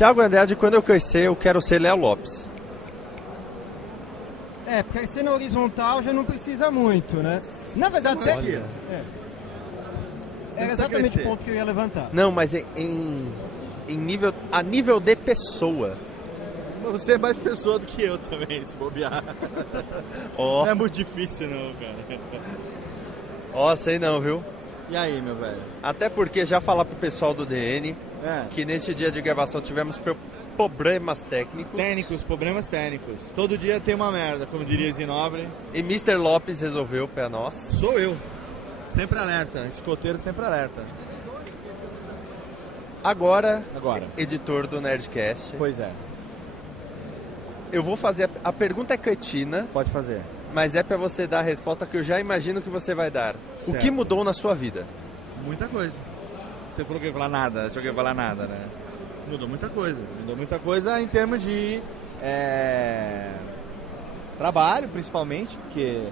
Thiago Andrade, quando eu crescer, eu quero ser Léo Lopes. Porque ser na horizontal já não precisa muito, né? Na verdade, até aqui. Era exatamente o ponto que eu ia levantar. Não, mas a nível de pessoa. Você é mais pessoa do que eu também, se bobear. Não é muito difícil não, cara. Sei não, viu? E aí, meu velho? Até porque já falar pro pessoal do DN que neste dia de gravação tivemos problemas técnicos. Problemas técnicos. Todo dia tem uma merda, como diria Zinobre. E Mr. Lopes resolveu pra nós. Sou eu. Sempre alerta. Escoteiro sempre alerta. Agora, editor do Nerdcast. Pois é. Eu vou fazer... A pergunta é cretina. Pode fazer. Mas é pra você dar a resposta que eu já imagino que você vai dar. Certo. O que mudou na sua vida? Muita coisa. Você falou que ia falar nada. Achou que ia falar nada, né? Mudou muita coisa. Mudou muita coisa em termos de trabalho, principalmente, porque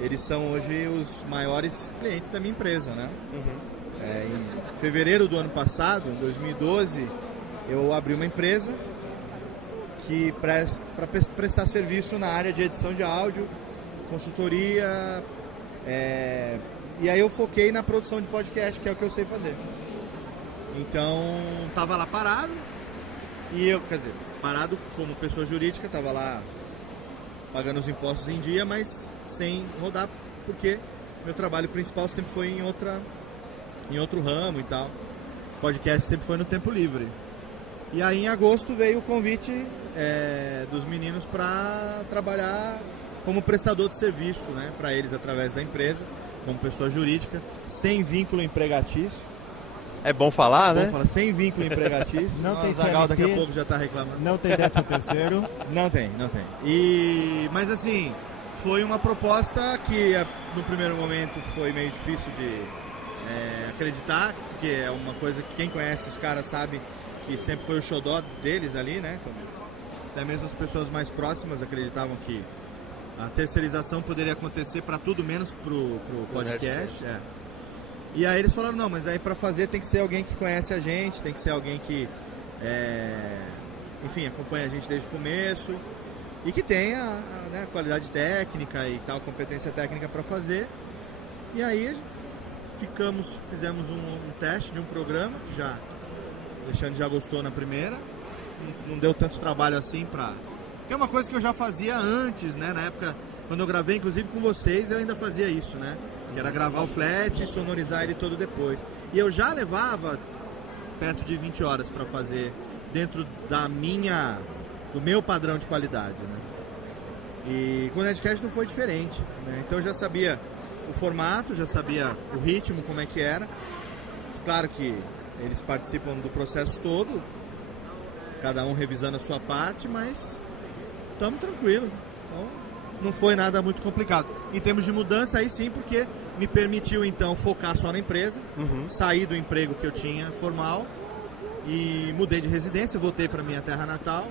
eles são hoje os maiores clientes da minha empresa, né? Em fevereiro do ano passado, em 2012, eu abri uma empresa que para prestar serviço na área de edição de áudio, consultoria, e aí eu foquei na produção de podcast, que é o que eu sei fazer. Então, tava lá parado, e eu, parado como pessoa jurídica, tava lá pagando os impostos em dia, mas sem rodar, porque meu trabalho principal sempre foi em outro ramo e tal. Podcast sempre foi no tempo livre. E aí em agosto veio o convite dos meninos para trabalhar como prestador de serviço, né, para eles através da empresa, como pessoa jurídica, sem vínculo empregatício. É bom falar, né? Bom falar, sem vínculo empregatício. Não tem Zagal CLT, daqui a pouco já tá reclamando. não tem 13º. Não tem. Mas assim, foi uma proposta que no primeiro momento foi meio difícil de acreditar, porque é uma coisa que quem conhece os caras sabe que sempre foi o xodó deles ali, né? Até mesmo as pessoas mais próximas acreditavam que a terceirização poderia acontecer para tudo menos pro podcast. E aí eles falaram, não, mas aí para fazer tem que ser alguém que conhece a gente, tem que ser alguém que enfim, acompanha a gente desde o começo e que tenha a qualidade técnica e tal, competência técnica para fazer. E aí fizemos um teste de um programa, que o Alexandre já gostou na primeira, não deu tanto trabalho assim porque é uma coisa que eu já fazia antes, né, na época, quando eu gravei, inclusive com vocês, eu ainda fazia isso, né, que era gravar o flat e sonorizar ele todo depois. E eu já levava perto de 20 horas para fazer dentro do meu padrão de qualidade, né. E com o Nerdcast não foi diferente, né? Então eu já sabia o formato, já sabia o ritmo, como é que era. Claro que eles participam do processo todo, cada um revisando a sua parte, mas estamos tranquilos. Então, não foi nada muito complicado. Em termos de mudança, aí sim, porque me permitiu então focar só na empresa, sair do emprego que eu tinha formal e mudei de residência, voltei para minha terra natal.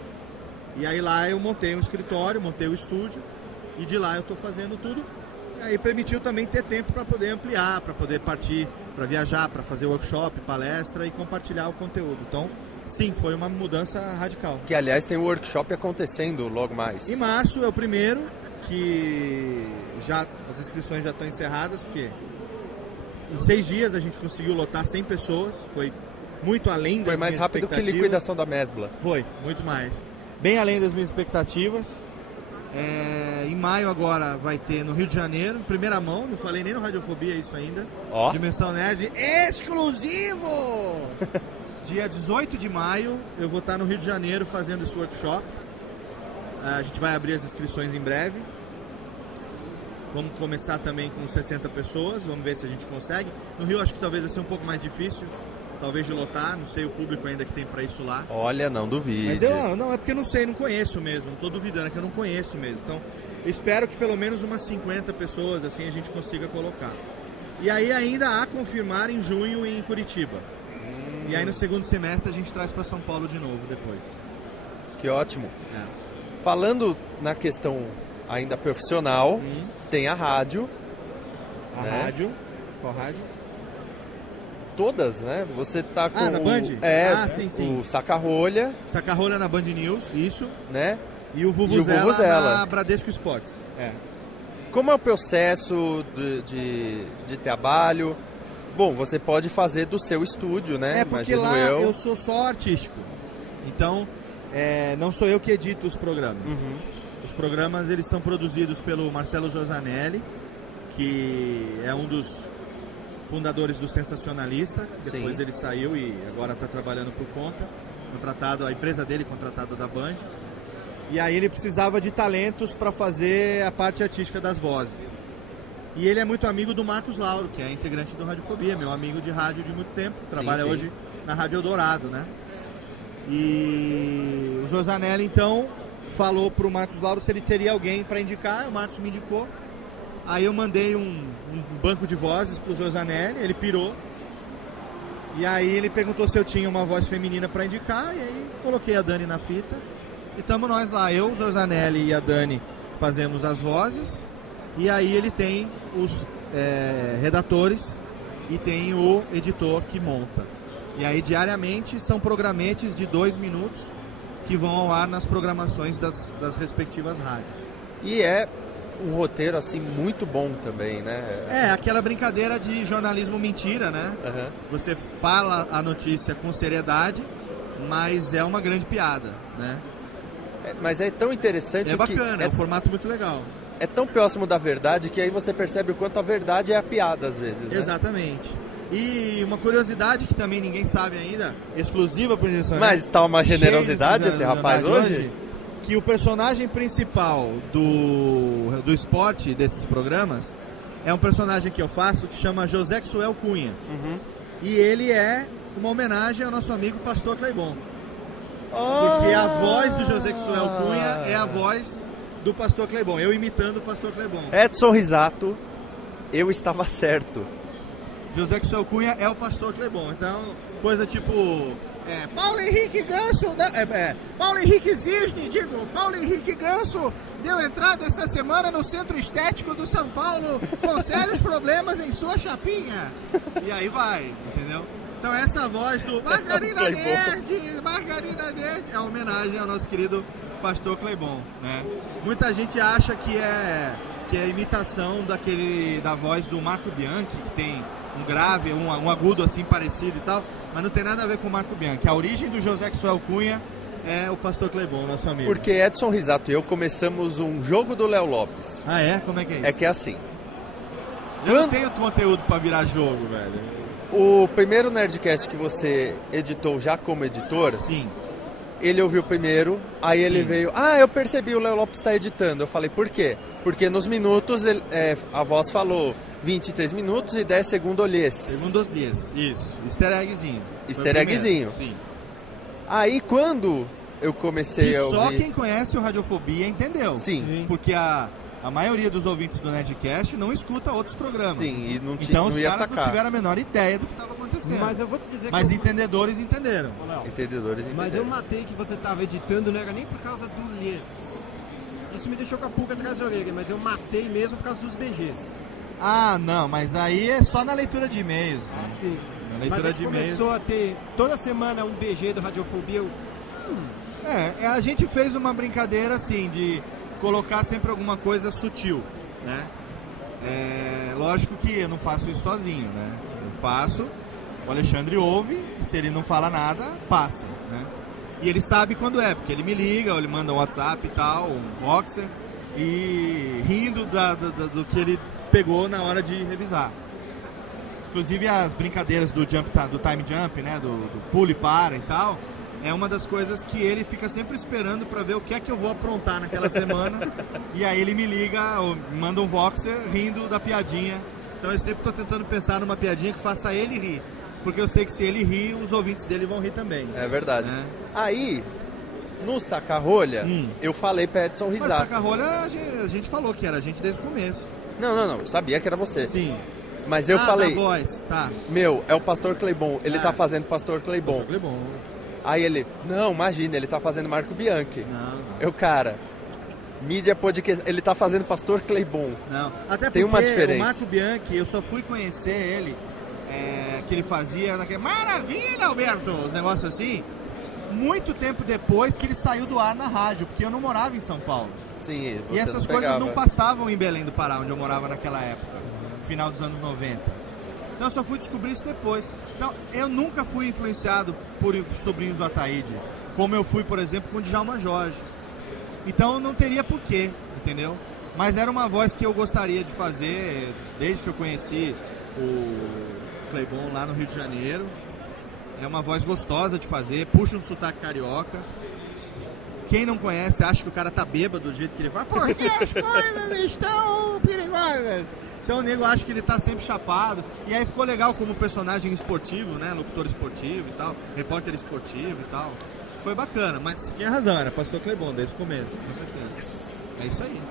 E aí lá eu montei um escritório, montei o estúdio e de lá eu estou fazendo tudo. E aí permitiu também ter tempo para poder ampliar, para poder partir, para viajar, para fazer workshop, palestra e compartilhar o conteúdo. Então, sim, foi uma mudança radical. Que, aliás, tem um workshop acontecendo logo mais. Em março é o primeiro, que as inscrições já estão encerradas, porque em 6 dias a gente conseguiu lotar 100 pessoas, foi muito além das minhas expectativas. Foi mais rápido que liquidação da Mesbla. Foi, muito mais. Bem além das minhas expectativas. Em maio agora vai ter no Rio de Janeiro, em primeira mão, não falei nem no Radiofobia isso ainda. Dimensão Nerd exclusivo! Dia 18 de maio eu vou estar no Rio de Janeiro fazendo esse workshop. A gente vai abrir as inscrições em breve. Vamos começar também com 60 pessoas, vamos ver se a gente consegue. No Rio acho que talvez vai ser um pouco mais difícil, talvez de lotar, não sei o público ainda que tem pra isso lá. Olha, não duvide. Mas não, é porque eu não sei, não conheço mesmo, não tô duvidando, é que eu não conheço mesmo. Então, eu espero que pelo menos umas 50 pessoas assim a gente consiga colocar. E aí ainda a confirmar em junho em Curitiba. E aí no segundo semestre a gente traz pra São Paulo de novo depois. Que ótimo. Falando na questão ainda profissional, tem a rádio. Rádio? Qual rádio? todas, né? Você tá com na Band? Sim. o Saca-Rolha. Saca-Rolha na Band News, isso. Né? E o Vuvuzela na Bradesco Esportes. Como é o processo de trabalho? Bom, você pode fazer do seu estúdio, né? Porque lá eu sou só artístico. Então, não sou eu que edito os programas. Uhum. Os programas, eles são produzidos pelo Marcelo Zosanelli, que é um dos fundadores do Sensacionalista. Depois ele saiu e agora está trabalhando por conta. A empresa dele contratada da Band. E aí ele precisava de talentos para fazer a parte artística das vozes. E ele é muito amigo do Marcos Lauro, que é integrante do Radiofobia, meu amigo de rádio de muito tempo. Trabalha hoje na Rádio Eldorado, né? E o Zosanelli, então, falou pro Marcos Lauro se ele teria alguém para indicar. O Marcos me indicou. Aí eu mandei um banco de vozes pro Zosanelli, ele pirou. E aí ele perguntou se eu tinha uma voz feminina para indicar, e aí coloquei a Dani na fita. E tamo nós lá, eu, o Zosanelli e a Dani fazemos as vozes. E aí ele tem os redatores e tem o editor que monta. E aí diariamente são programetes de 2 minutos que vão ao ar nas programações das respectivas rádios. E é um roteiro assim muito bom também, né? Aquela brincadeira de jornalismo mentira, né? Uhum. Você fala a notícia com seriedade, mas é uma grande piada, né? Mas é tão interessante. É bacana, é um formato muito legal. É tão próximo da verdade que aí você percebe o quanto a verdade é a piada às vezes, né? Exatamente. E uma curiosidade que também ninguém sabe ainda, exclusiva para o Nilson. Mas tá uma generosidade esse rapaz hoje? Que o personagem principal do esporte desses programas é um personagem que eu faço que chama José Xuel Cunha. Uhum. E ele é uma homenagem ao nosso amigo Pastor Cleibon. Porque a voz do José Xuel Cunha é a voz do Pastor Cleibon, eu imitando o Pastor Cleibon. Edson Risato, eu estava certo. José Xuel Cunha é o Pastor Cleibon. Então, coisa tipo Paulo Henrique Ganso, Paulo Henrique Cisne, Paulo Henrique Ganso deu entrada essa semana no Centro Estético do São Paulo com sérios problemas em sua chapinha. E aí vai, entendeu? Então essa voz do Margarina Nerd é uma homenagem ao nosso querido Pastor Cleibon, né? Muita gente acha que é imitação da voz do Marco Bianchi, que tem um grave, um agudo assim parecido e tal, mas não tem nada a ver com o Marco Bianchi. A origem do José Xuel Cunha é o Pastor Cleibon, nosso amigo. Porque Edson Risato e eu começamos um jogo do Léo Lopes. Ah, é? Como é que é isso? É que é assim. Eu não tenho conteúdo pra virar jogo, velho. O primeiro Nerdcast que você editou já como editor... Sim. Ele ouviu primeiro, aí ele veio... eu percebi, o Léo Lopes está editando. Eu falei, por quê? Porque nos minutos a voz falou 23 minutos e 10 segundos-lhes. Segundos-lhes, isso. Easter eggzinho. Easter eggzinho. Sim. Aí quando eu comecei a ouvir... só quem conhece o Radiofobia entendeu. Sim. Porque a maioria dos ouvintes do Nerdcast não escuta outros programas. Sim, e não então os ia caras sacar. não tiveram a menor ideia do que estava acontecendo. Mas eu vou te dizer que... Mas entendedores entenderam. Entendedores entenderam. Mas eu matei que você estava editando, não era nem por causa do lhes. Isso me deixou com a pulga atrás da orelha, mas eu matei mesmo por causa dos BGs. Ah, não, mas aí é só na leitura de e-mails. Ah, sim. Na leitura mas de começou a ter toda semana um BG do Radiofobia. A gente fez uma brincadeira assim, de colocar sempre alguma coisa sutil, né? Lógico que eu não faço isso sozinho, né? Eu faço, o Alexandre ouve, e se ele não fala nada, passa, né? E ele sabe quando é, porque ele me liga, ou ele manda um WhatsApp e tal, um Voxer, e rindo do que ele pegou na hora de revisar. Inclusive as brincadeiras do time jump, né? Do pule e para e tal, é uma das coisas que ele fica sempre esperando para ver o que é que eu vou aprontar naquela semana. E aí ele me liga, ou manda um Voxer rindo da piadinha. Então eu sempre estou tentando pensar numa piadinha que faça ele rir. Porque eu sei que se ele rir, os ouvintes dele vão rir também. É verdade. Aí, no Saca-Rolha, eu falei pra Edson Risato. Mas Saca-Rolha a gente falou que era a gente desde o começo. Não, eu sabia que era você. Sim. Mas eu falei... da voz, tá. Meu, é o Pastor Cleibon, ele tá fazendo Pastor Cleibon. Pastor Cleibon. Aí ele, não, imagina, ele tá fazendo Marco Bianchi. Não. Cara, mídia podcast, ele tá fazendo Pastor Cleibon. Não, até porque tem uma diferença. O Marco Bianchi, eu só fui conhecer ele que ele fazia, daquele, maravilha, Alberto, os negócios assim, muito tempo depois que ele saiu do ar na rádio, porque eu não morava em São Paulo. Sim, E essas coisas não passavam em Belém do Pará, onde eu morava naquela época, no final dos anos 90. Então eu só fui descobrir isso depois. Então eu nunca fui influenciado por Sobrinhos do Ataíde, como eu fui, por exemplo, com o Djalma Jorge. Então não teria porquê, entendeu? Mas era uma voz que eu gostaria de fazer desde que eu conheci o Cleibon lá no Rio de Janeiro. É uma voz gostosa de fazer, puxa um sotaque carioca. Quem não conhece acha que o cara tá bêbado do jeito que ele fala, porque as coisas estão perigosas. Então o nego acha que ele tá sempre chapado. E aí ficou legal como personagem esportivo, né? Locutor esportivo e tal, repórter esportivo e tal. Foi bacana, mas tinha razão, era pastor Cleibon desde o começo, com certeza. É isso aí.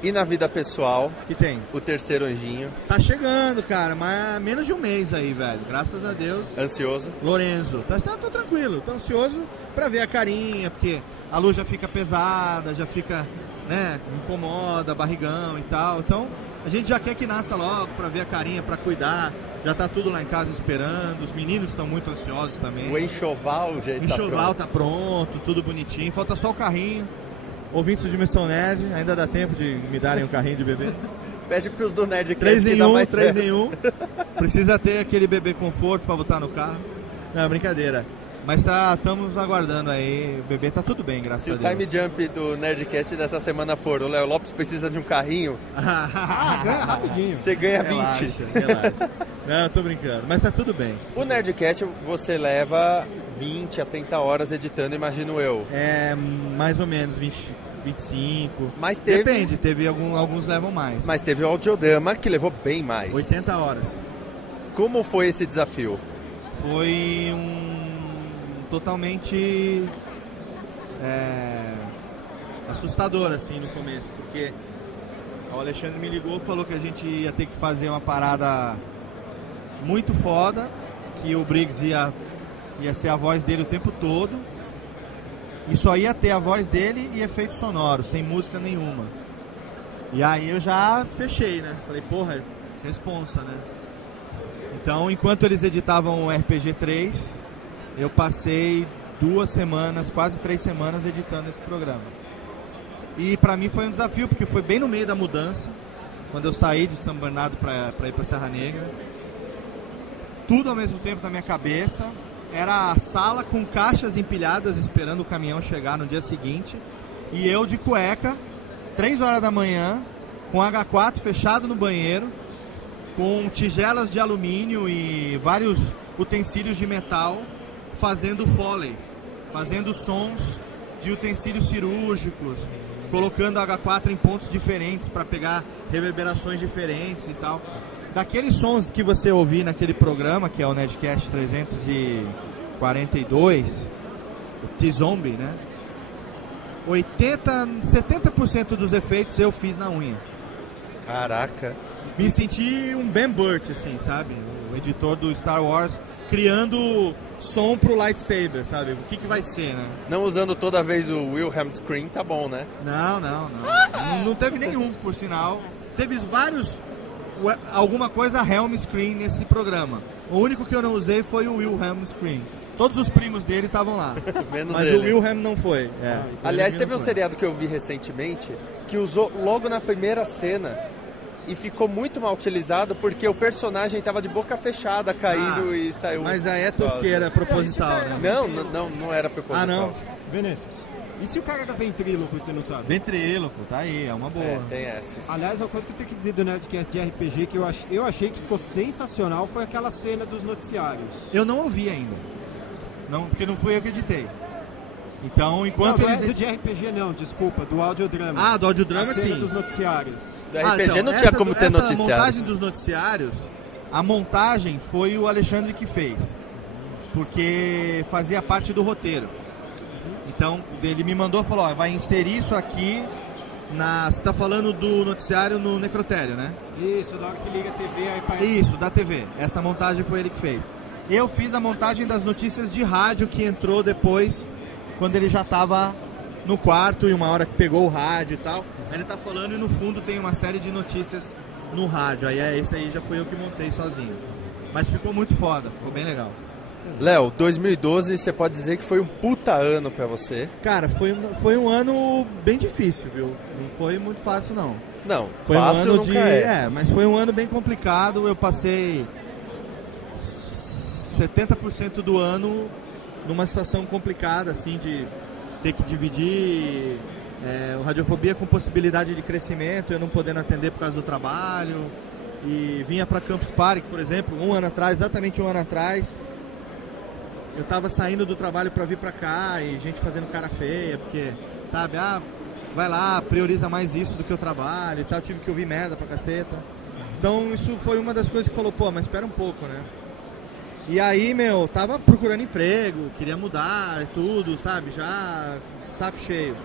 E na vida pessoal, que tem? O terceiro anjinho. Tá chegando, cara, mas menos de um mês aí, velho. Graças a Deus. Ansioso? Lorenzo. Tô tranquilo, tô ansioso pra ver a carinha, porque a luz já fica pesada, já fica, né, incomoda, barrigão e tal. Então, a gente já quer que nasça logo pra ver a carinha, pra cuidar. Já tá tudo lá em casa esperando, os meninos estão muito ansiosos também. O enxoval já está pronto. O enxoval tá pronto, tudo bonitinho. Falta só o carrinho. Ouvintes do Dimensão Nerd, ainda dá tempo de me darem um carrinho de bebê? Pede pros do Nerdcast 3 em 1, 3 em 1. Precisa ter aquele bebê conforto pra botar no carro. Não, brincadeira. Mas estamos aguardando aí. O bebê tá tudo bem, graças a Deus. Se o time jump do Nerdcast dessa semana for, o Léo Lopes precisa de um carrinho. Ganha rapidinho. Você ganha relaxa, 20. Relaxa. Não, eu tô brincando. Mas tá tudo bem. O Nerdcast você leva 20 a 30 horas editando, imagino eu. É, mais ou menos 20, 25. Mas teve... Depende, alguns levam mais. Mas teve o Audiodrama que levou bem mais. 80 horas. Como foi esse desafio? Foi totalmente assustador assim no começo, porque o Alexandre me ligou e falou que a gente ia ter que fazer uma parada muito foda, que o Briggs ia ser a voz dele o tempo todo e só ia ter a voz dele e efeito sonoro, sem música nenhuma. E aí eu já fechei, né? Falei, porra, responsa, né? Então, enquanto eles editavam o RPG 3, eu passei 2 semanas, quase 3 semanas editando esse programa. E pra mim foi um desafio, porque foi bem no meio da mudança, quando eu saí de São Bernardo pra ir pra Serra Negra. Tudo ao mesmo tempo na minha cabeça. Era a sala com caixas empilhadas esperando o caminhão chegar no dia seguinte. E eu de cueca, 3 horas da manhã, com H4 fechado no banheiro, com tigelas de alumínio e vários utensílios de metal, fazendo foley, fazendo sons de utensílios cirúrgicos, colocando H4 em pontos diferentes para pegar reverberações diferentes e tal. Daqueles sons que você ouvir naquele programa, que é o Nerdcast 342, o T-Zombie, né? 70% dos efeitos eu fiz na unha. Caraca. Me senti um Ben Burt, assim, sabe? O editor do Star Wars, criando som pro lightsaber, sabe? O que vai ser, né? Não usando toda vez o Wilhelm Scream, tá bom, né? Não. Não teve nenhum, por sinal. Teve vários, alguma coisa Helm Scream nesse programa. O único que eu não usei foi o Wilhelm Scream. Todos os primos dele estavam lá. Mas o Wilhelm não foi. Aliás, teve um seriado que eu vi recentemente que usou logo na primeira cena e ficou muito mal utilizado porque o personagem estava de boca fechada, caído e saiu... Mas aí é tosqueira, proposital, né? Não era proposital. Ah, não? Vinícius, e se o cara era ventríloco, você não sabe? Ventríloco, tá aí, é uma boa. Tem essa. Aliás, uma coisa que eu tenho que dizer do Nerdcast de RPG que eu achei que ficou sensacional foi aquela cena dos noticiários. Eu não ouvi ainda. Não, porque não fui eu que editei. Então, enquanto não, do de RPG não, desculpa, do audiodrama. Ah, do audiodrama sim. A cena dos noticiários. Do RPG então, não tinha como ter noticiário. A montagem dos noticiários, a montagem foi o Alexandre que fez. Porque fazia parte do roteiro. Então, ele me mandou e falou, ó, vai inserir isso aqui você tá falando do noticiário no Necrotério, né? Isso, da hora que liga a TV, aí parece... Isso, da TV. Essa montagem foi ele que fez. Eu fiz a montagem das notícias de rádio que entrou depois, quando ele já estava no quarto e uma hora que pegou o rádio e tal. Aí ele tá falando e no fundo tem uma série de notícias no rádio. Aí esse aí já fui eu que montei sozinho. Mas ficou muito foda, ficou bem legal. Léo, 2012 você pode dizer que foi um puta ano pra você. Cara, foi um ano bem difícil, viu? Não foi muito fácil, não. Não, Foi fácil um ano nunca é. mas foi um ano bem complicado. Eu passei 70% do ano numa situação complicada, assim, de ter que dividir o Radiofobia com possibilidade de crescimento, eu não podendo atender por causa do trabalho. E vinha para Campus Party, por exemplo, exatamente um ano atrás. Eu tava saindo do trabalho para vir para cá e gente fazendo cara feia, porque, sabe, vai lá, prioriza mais isso do que o trabalho e tal. Tive que ouvir merda pra caceta. Então isso foi uma das coisas que falou, pô, mas espera um pouco, né? E aí, tava procurando emprego, queria mudar e tudo, sabe? Já saco cheio.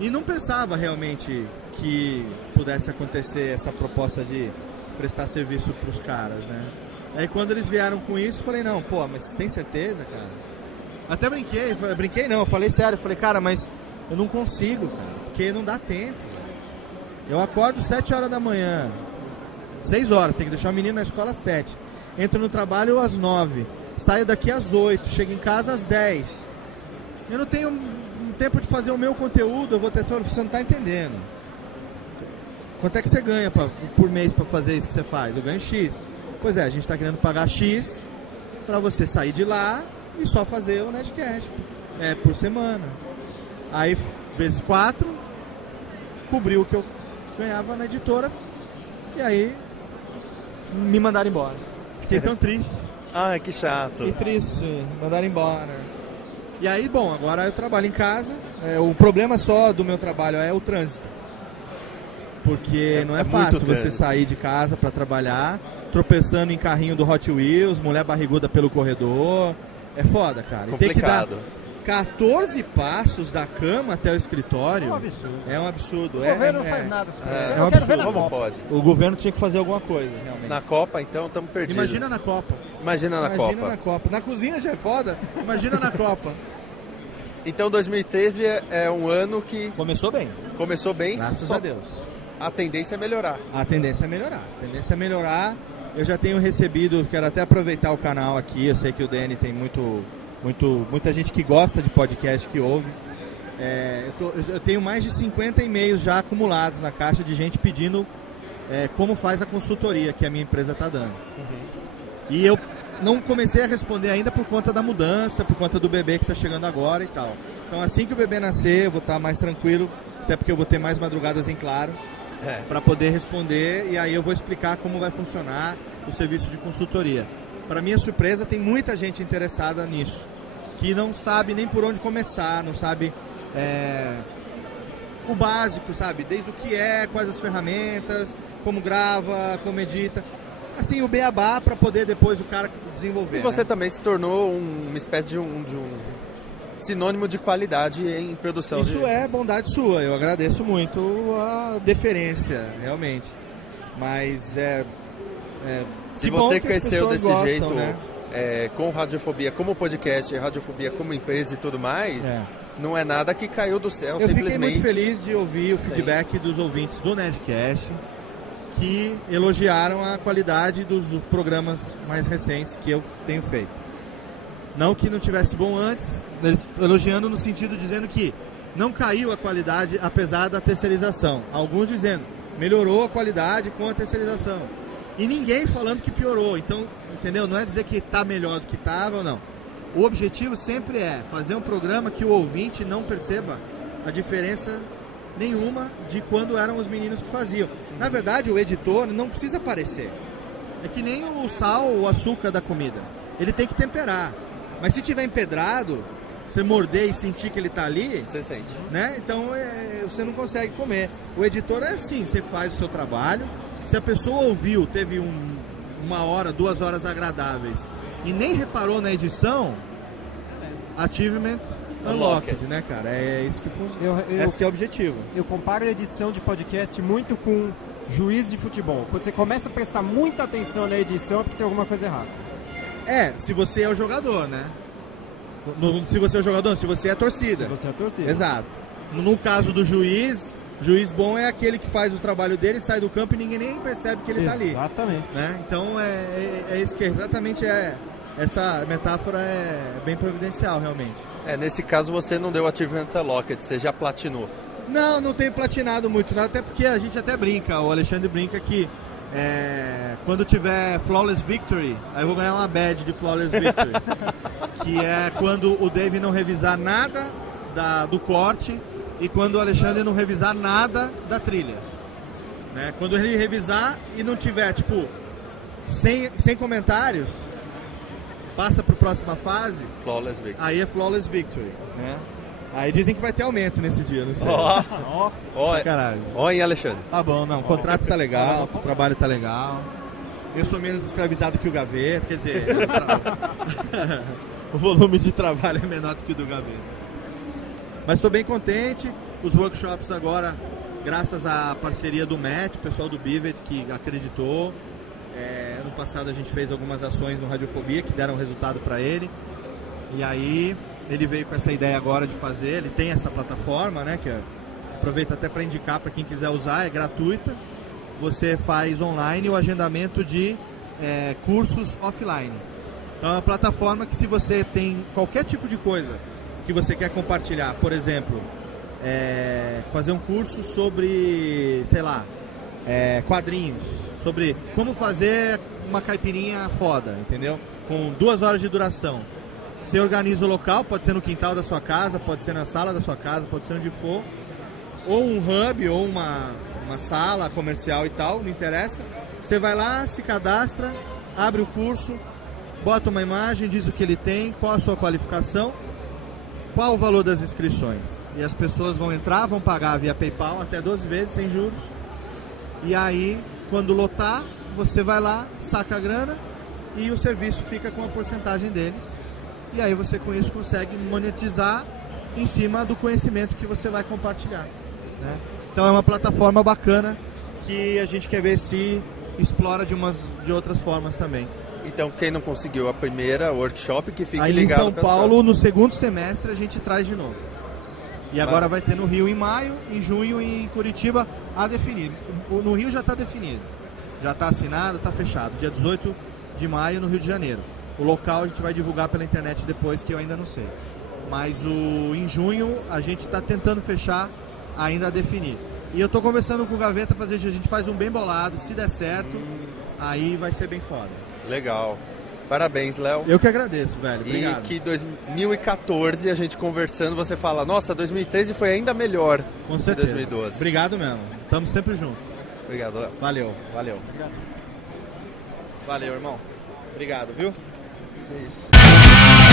E não pensava realmente que pudesse acontecer essa proposta de prestar serviço pros caras, né? Aí quando eles vieram com isso, eu falei, não, pô, mas tem certeza, cara? Até eu falei sério, falei, cara, mas eu não consigo, cara, porque não dá tempo. Eu acordo 7 horas da manhã, 6 horas, tem que deixar o menino na escola às 7. Entro no trabalho às 9, saio daqui às 8, chego em casa às 10. Eu não tenho tempo de fazer o meu conteúdo, você não tá entendendo. Quanto é que você ganha por mês pra fazer isso que você faz? Eu ganho X. Pois é, a gente tá querendo pagar X pra você sair de lá e só fazer o Nerdcast por semana. Aí, vezes 4, cobriu o que eu ganhava na editora e aí me mandaram embora. Fiquei tão triste. Ai, que chato. Que triste, mandaram embora. E aí, bom, agora eu trabalho em casa. O problema só do meu trabalho é o trânsito. Porque não é fácil você sair de casa pra trabalhar, tropeçando em carrinho do Hot Wheels, mulher barriguda pelo corredor. É foda, cara. E tem que dar 14 passos da cama até o escritório. É um absurdo. É um absurdo. O governo não faz nada sobre isso. É Eu um quero ver na absurdo. Copa. Pode. O governo tinha que fazer alguma coisa, realmente. Na Copa, então, estamos perdidos. Imagina na Copa. Imagina na Copa. Na cozinha já é foda. Imagina na Copa. Então 2013 é um ano que Começou bem. começou bem. Graças a Deus. A tendência é melhorar. A tendência é melhorar. Eu já tenho recebido, quero até aproveitar o canal aqui. Eu sei que o DN tem muita gente que gosta de podcast, que ouve. Eu tenho mais de 50 e-mails já acumulados na caixa de gente pedindo como faz a consultoria que a minha empresa está dando. E eu não comecei a responder ainda por conta da mudança, por conta do bebê que está chegando agora e tal. Então assim que o bebê nascer, eu vou estar mais tranquilo, até porque eu vou ter mais madrugadas em claro para poder responder, e aí eu vou explicar como vai funcionar o serviço de consultoria. Para minha surpresa, tem muita gente interessada nisso, que não sabe nem por onde começar, não sabe o básico, sabe? Desde o que quais as ferramentas, como grava, como edita. Assim, o beabá para poder depois o cara desenvolver. E você também se tornou uma espécie de um sinônimo de qualidade em produção. Isso é bondade sua, eu agradeço muito a deferência, realmente. Mas se você que cresceu desse gostam, jeito, né? Com Radiofobia como podcast, Radiofobia como empresa e tudo mais, não é nada que caiu do céu, eu simplesmente. Fiquei muito feliz de ouvir o feedback dos ouvintes do Nerdcast, que elogiaram a qualidade dos programas mais recentes que eu tenho feito. Não que não tivesse bom antes, eles elogiando no sentido dizendo que não caiu a qualidade apesar da terceirização. Alguns dizendo, melhorou a qualidade com a terceirização. E ninguém falando que piorou. Então, entendeu? Não é dizer que está melhor do que estava ou não. O objetivo sempre é fazer um programa que o ouvinte não perceba a diferença nenhuma de quando eram os meninos que faziam. Na verdade, o editor não precisa aparecer. É que nem o sal ou o açúcar da comida. Ele tem que temperar. Mas se tiver empedrado, você morder e sentir que ele está ali, você sente, né? Então você não consegue comer. O editor é assim, você faz o seu trabalho. Se a pessoa ouviu, teve 1 hora, 2 horas agradáveis e nem reparou na edição, achievement unlocked, né, cara? É isso que funciona. Esse que é o objetivo. Eu comparo a edição de podcast muito com juiz de futebol. Quando você começa a prestar muita atenção na edição, é porque tem alguma coisa errada. Se você é o jogador, né? Se você é o jogador, se você é a torcida. Se você é a torcida. Exato. No caso do juiz, Juiz bom é aquele que faz o trabalho dele, sai do campo e ninguém nem percebe que ele está ali. Exatamente. Né? Então é isso que exatamente essa metáfora é bem providencial, realmente. Nesse caso você não deu Achievement Unlocked, você já platinou. Não tenho platinado muito, né? Até porque a gente até brinca, o Alexandre brinca que quando tiver Flawless Victory, aí eu vou ganhar uma badge de Flawless Victory. Que é quando o Dave não revisar nada do corte e quando o Alexandre não revisar nada da trilha. Né? Quando ele revisar e não tiver, tipo, sem comentários, passa para a próxima fase, Flawless Victory. aí é Flawless Victory. Né? Aí dizem que vai ter aumento nesse dia, não sei. Caralho. Ó, hein, Alexandre? Tá bom, não. O contrato está legal, o trabalho está legal. Eu sou menos escravizado que o Gaveta, quer dizer, o volume de trabalho é menor do que o do Gaveta. Mas estou bem contente. Os workshops agora, graças à parceria do Matt, o pessoal do Bivet que acreditou. Ano passado a gente fez algumas ações no Radiofobia que deram resultado para ele. E aí ele veio com essa ideia agora de fazer. Ele tem essa plataforma, né? Que aproveito até para indicar para quem quiser usar, é gratuita. Você faz online o agendamento de cursos offline. Então é uma plataforma que, se você tem qualquer tipo de coisa que você quer compartilhar, por exemplo, fazer um curso sobre, sei lá, quadrinhos, sobre como fazer uma caipirinha foda, entendeu? Com 2 horas de duração. Você organiza o local, pode ser no quintal da sua casa, pode ser na sala da sua casa, pode ser onde for, ou um hub, ou uma sala comercial e tal, não interessa. Você vai lá, se cadastra, abre o curso, bota uma imagem, diz o que ele tem, qual a sua qualificação, qual o valor das inscrições. E as pessoas vão entrar, vão pagar via PayPal até 12 vezes, sem juros. E aí, quando lotar, você vai lá, saca a grana e o serviço fica com a porcentagem deles. E aí você com isso consegue monetizar em cima do conhecimento que você vai compartilhar. Né? Então é uma plataforma bacana que a gente quer ver se explora de outras formas também. Então quem não conseguiu a primeira workshop, que fique aí ligado. Em São Paulo, no segundo semestre, a gente traz de novo. E agora vai ter no Rio em maio, em junho em Curitiba a definir. No Rio já está definido. Já está assinado, está fechado. Dia 18 de maio no Rio de Janeiro. O local a gente vai divulgar pela internet depois, que eu ainda não sei. Mas em junho a gente está tentando fechar, ainda a definir. E eu estou conversando com o Gaveta para dizer que a gente faz um bem bolado, se der certo, aí vai ser bem foda. Legal. Parabéns, Léo. Eu que agradeço, velho. Obrigado. E que 2014, a gente conversando, você fala, nossa, 2013 foi ainda melhor com certeza. Que 2012. Obrigado mesmo. Estamos sempre juntos. Obrigado, Léo. Valeu. Obrigado. Valeu, irmão. Obrigado, viu? É isso.